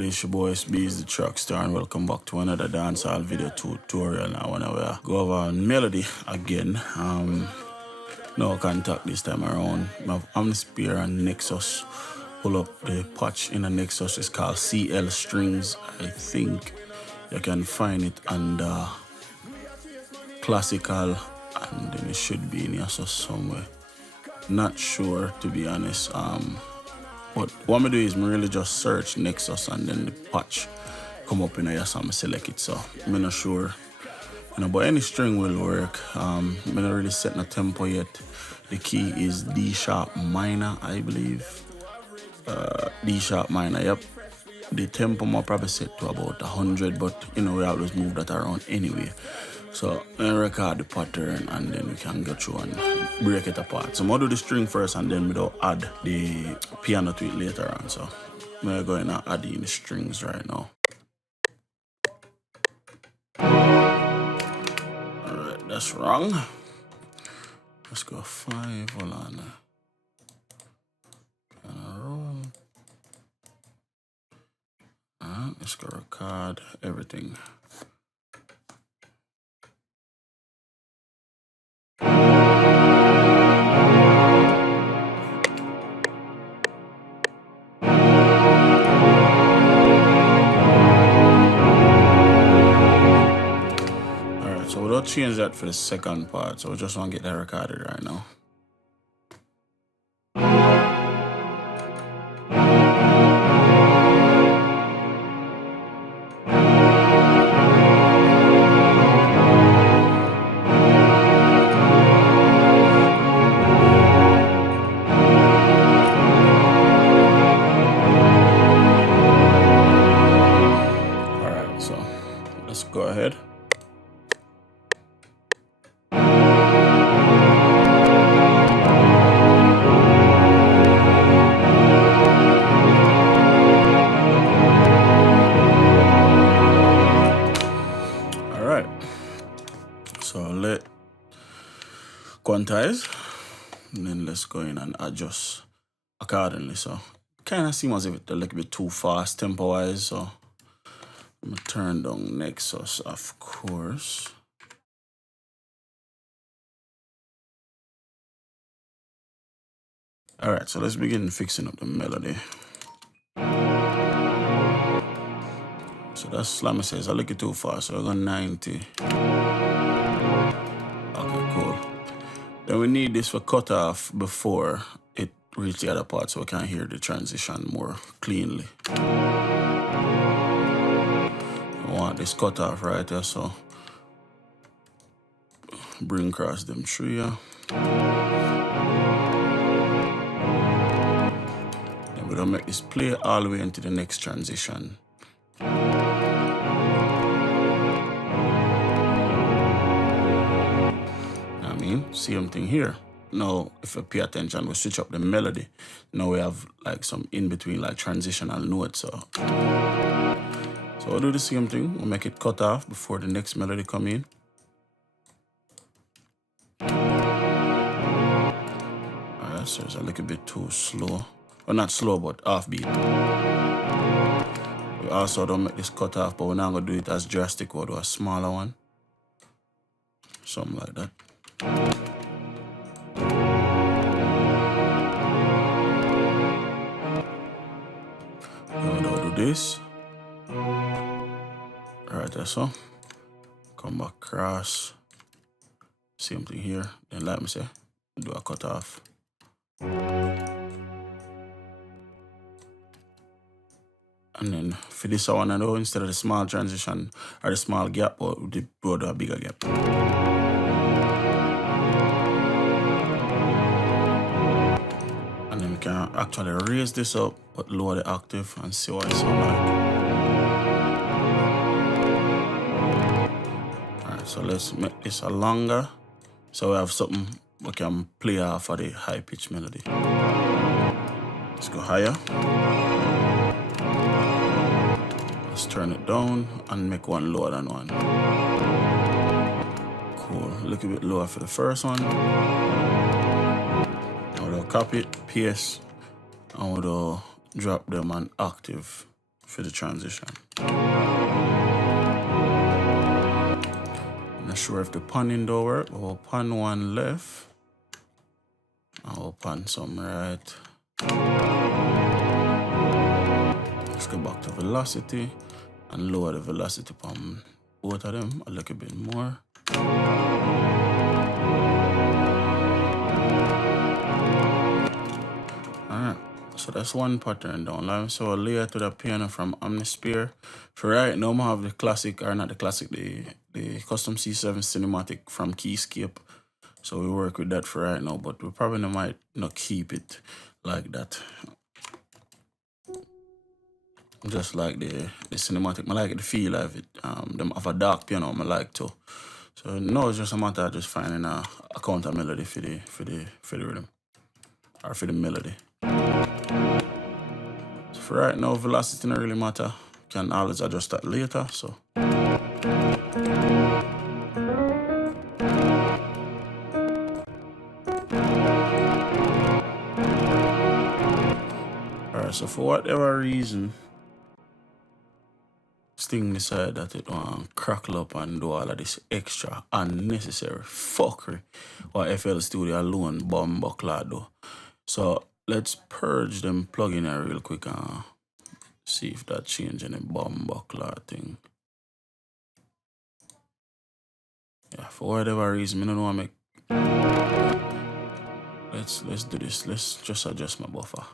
Alright, it's your boy Itz-Beez-Da TrackStar, and welcome back to another dancehall video tutorial. Now when I go over on Melody again, no contact this time around. I have Atmosphere and Nexus. Pull up the patch in the Nexus. It's called CL Strings. I think you can find it under Classical, and then it should be in your somewhere. Not sure, to be honest. But what I do is I really just search Nexus and then the patch come up in here, so I select it. So I'm not sure, but any string will work. I'm not really setting a tempo yet. The key is D sharp minor, I believe. D sharp minor, yep. The tempo might probably set to about 100, but we always move that around anyway. So I record the pattern and then we can go through and break it apart. So I'm gonna do the string first and then we'll add the piano to it later on. So I'm gonna go in and add in the strings right now. Alright, that's wrong. Let's go 5, hold on. Roll. Alright, let's go record everything. So we'll change that for the second part. So we just want to get that recorded right now. All right, so let's go ahead. So let quantize, and then let's go in and adjust accordingly. So kind of seems as if it's a little bit too fast tempo wise. So I'm gonna turn down Nexus, of course. All right, so let's begin fixing up the melody. So that's, like I says, I look it too fast, so we're going 90. Okay, cool. Then we need this for cut off before it reaches the other part, so we can hear the transition more cleanly. I want this cut off right here, so bring across them three here. Then we're gonna make this play all the way into the next transition. Same thing here. Now, if you pay attention, we switch up the melody. Now we have like some in between, like transitional notes. So we'll do the same thing. We'll make it cut off before the next melody come in. Alright, so it's a little bit too slow. Well, not slow, but offbeat. We also don't make this cut off, but we're not gonna do it as drastic. We'll do a smaller one. Something like that. Now we'll do this. Alright, that's so. Come back across. Same thing here. Then like me say, do a cut off. And then for this one, I know instead of the small transition or the small gap, we'll do a bigger gap. And then we can actually raise this up, but lower the octave and see what it sounds like. Alright, so let's make this a longer, so we have something we can play off of the high pitch melody. Let's go higher. Let's turn it down and make one lower than one. Cool, a little bit lower for the first one. We'll copy it, paste, and we'll drop them an octave for the transition. Not sure if the panning don't work, but we'll pan one left. And we'll pan some right. Let's go back to velocity and lower the velocity on both of them a little bit more. Alright, so that's one pattern down. So I'll layer to the piano from Omnisphere. For right now, I have the classic, or not the classic, the custom C7 cinematic from Keyscape. So we work with that for right now, but we probably might not keep it like that. Just like the cinematic, I like the feel of it. Them have a dark piano, I like too. So now it's just a matter of just finding a counter melody for the rhythm, or for the melody. So for right now, velocity don't really matter. Can always adjust that later. So. Alright, so for whatever reason, Sting decided that it want to crackle up and do all of this extra unnecessary fuckery what FL Studio alone bomb buckler do. So let's purge them plugin here real quick and see if that change any bomb buckler thing. Yeah, for whatever reason, I don't know make. Let's do this. Let's just adjust my buffer.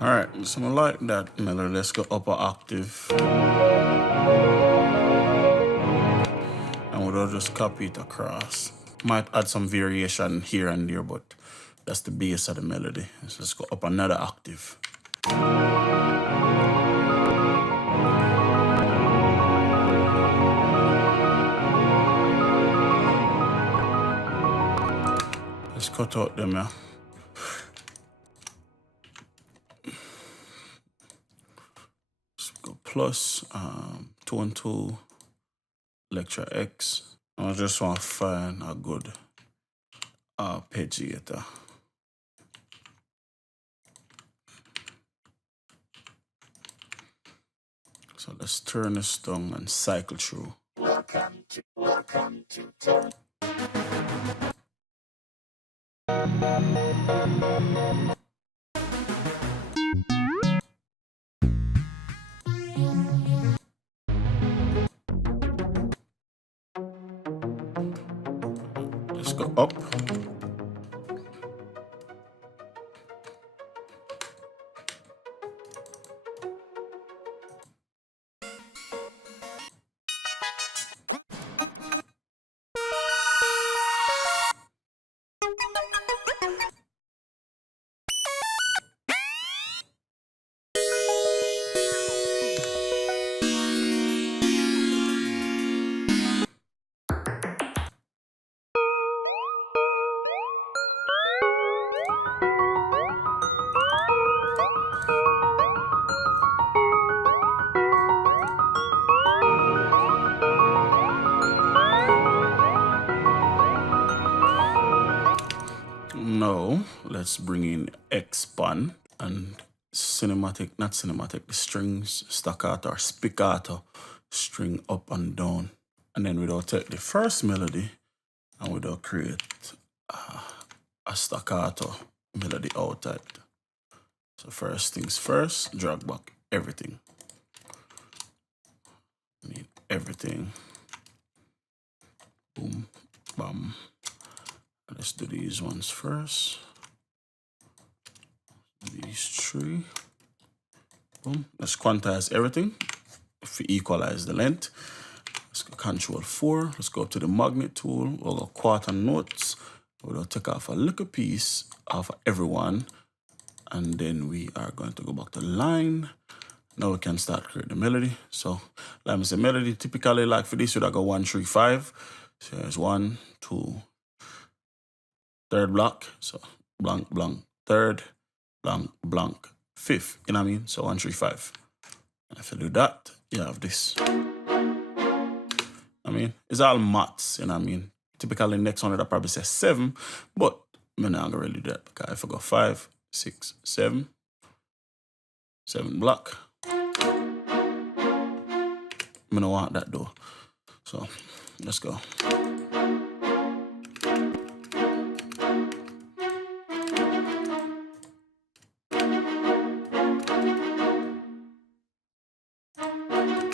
Alright, so I like that melody. Let's go upper octave. And we'll just copy it across. Might add some variation here and there, but that's the base of the melody. So let's go up another octave. Let's cut out them, yeah. Plus tone tool, Lecture X. I just want to find a good arpeggiator. So let's turn this down and cycle through. Welcome to Tone. Let's go up. Now, let's bring in expand and cinematic, not cinematic, the strings, staccato or spiccato, string up and down. And then we'll take the first melody and we don't create a staccato melody out of it. So first things first, drag back everything. Need everything. Boom, bam. Let's do these ones first. These three. Boom. Let's quantize everything. If we equalize the length, let's go Control 4. Let's go up to the magnet tool. We'll go quarter notes. We'll take off a little piece of everyone. And then we are going to go back to line. Now we can start creating the melody. So, like I said, melody typically, like for this, we'd go 1, 3, 5. So there's 1, 2, third block. So blank, blank, third, blank, blank, fifth. You know what I mean? So 1, 3, 5. And if you do that, you have this. I mean, it's all maths, you know what I mean? Typically, next one, I'd probably say 7, but I'm not gonna really do that because if I go 5, 6, 7, 7 block. I don't want that though. So let's go.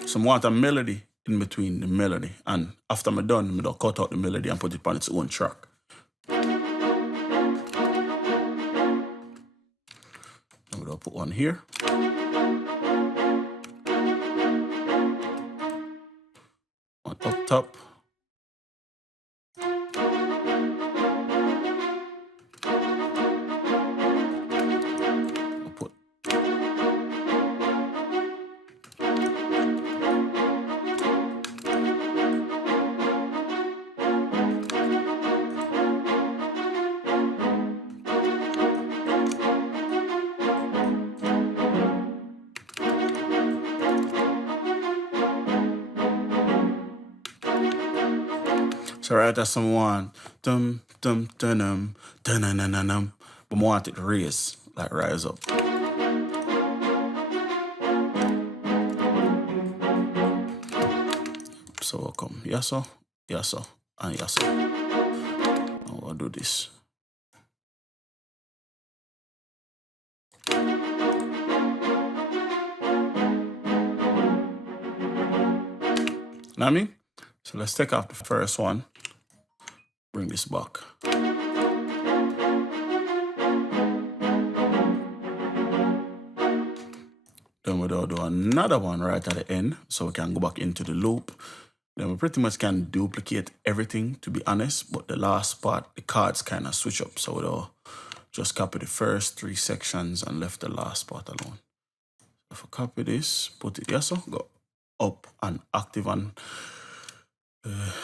So I want a melody in between the melody, and after I'm done, I don't cut out the melody and put it on its own track. I'm gonna put one here. One up top. I'll put so right that's someone dum dum dum dum dum dum dum dum, but I want it to raise, like rise up. So we'll come yasso, yasso, and yasso. And we'll do this. Know what I mean? So let's take off the first one. Bring this back. Then we'll do another one right at the end, so we can go back into the loop. Then we pretty much can duplicate everything, to be honest, but the last part, the cards kind of switch up. So we'll just copy the first 3 sections and left the last part alone. If I copy this, put it here, so go up and active and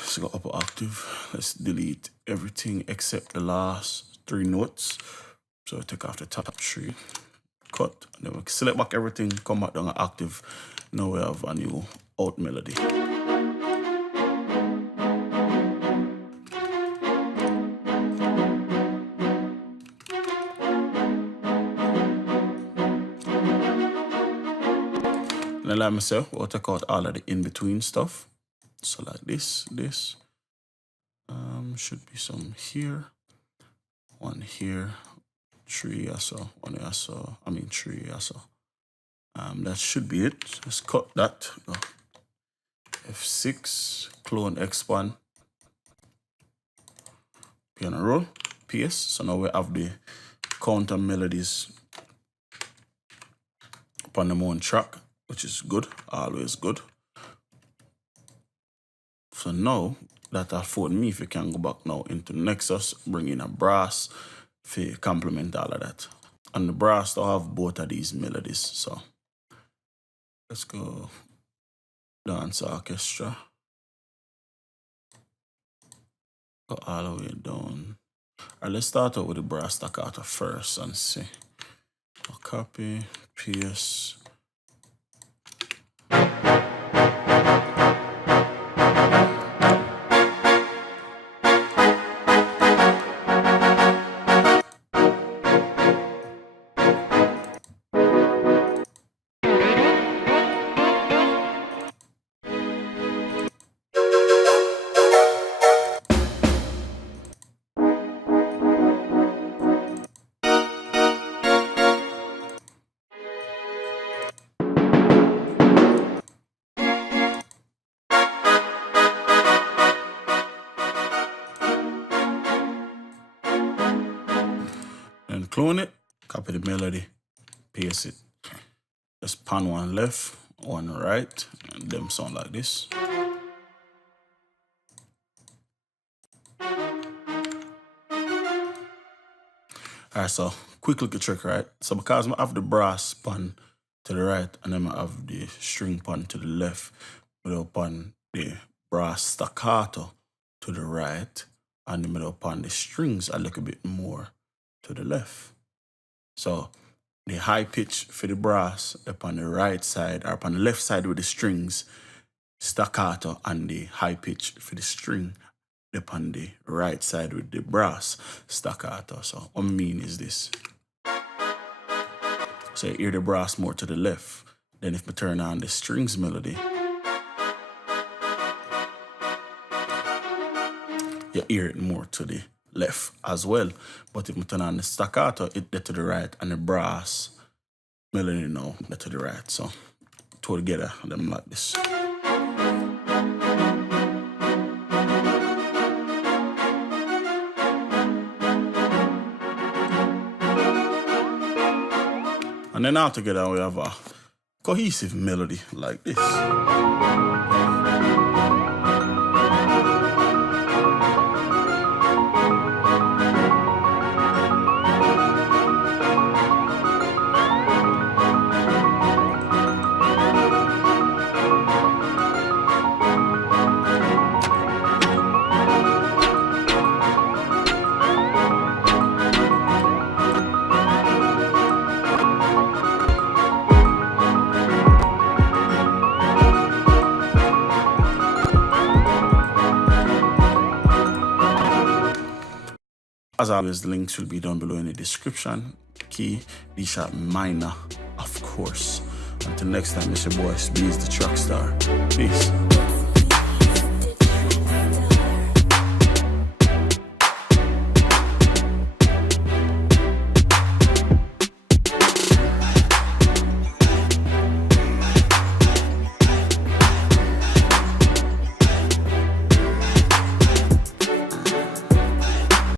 so go up and active. Let's delete everything except the last 3 notes. So take off the top 3, cut, and then we select back everything, come back down and active. Now we have a new out melody. And like myself, we'll take out all of the in-between stuff. So like this. Should be some here. 1 here. 3 also. 1 also. 3 also. That should be it. Let's cut that. Go. F6. Clone expand. Piano roll. PS. So now we have the counter melodies upon the own track, which is good, always good. So now that afford me, if you can go back now into Nexus, bring in a brass to complement all of that. And the brass to have both of these melodies. So let's go dance orchestra. Go all the way down. Alright, let's start out with the brass staccato first and see. I'll copy, paste. doing it, copy the melody, paste it. Just pan one left, one right, and them sound like this. Alright, so quick look at trick, right? So because I have the brass pan to the right and then I have the string pan to the left, middle pan the brass staccato to the right, and the middle pan the strings a little bit more to the left. So the high pitch for the brass upon the right side or upon the left side with the strings, staccato, and the high pitch for the string upon the right side with the brass, staccato. So what I mean is this. So you hear the brass more to the left. Then if we turn on the strings melody, you hear it more to the left as well. But if we turn on the staccato, it get to the right, and the brass melody now get to the right. So two together, them like this. And then all together we have a cohesive melody like this. As always, the links will be down below in the description. Key, D sharp minor, of course. Until next time, it's your boy Itz-Beez-Da, the TrackStar. Peace.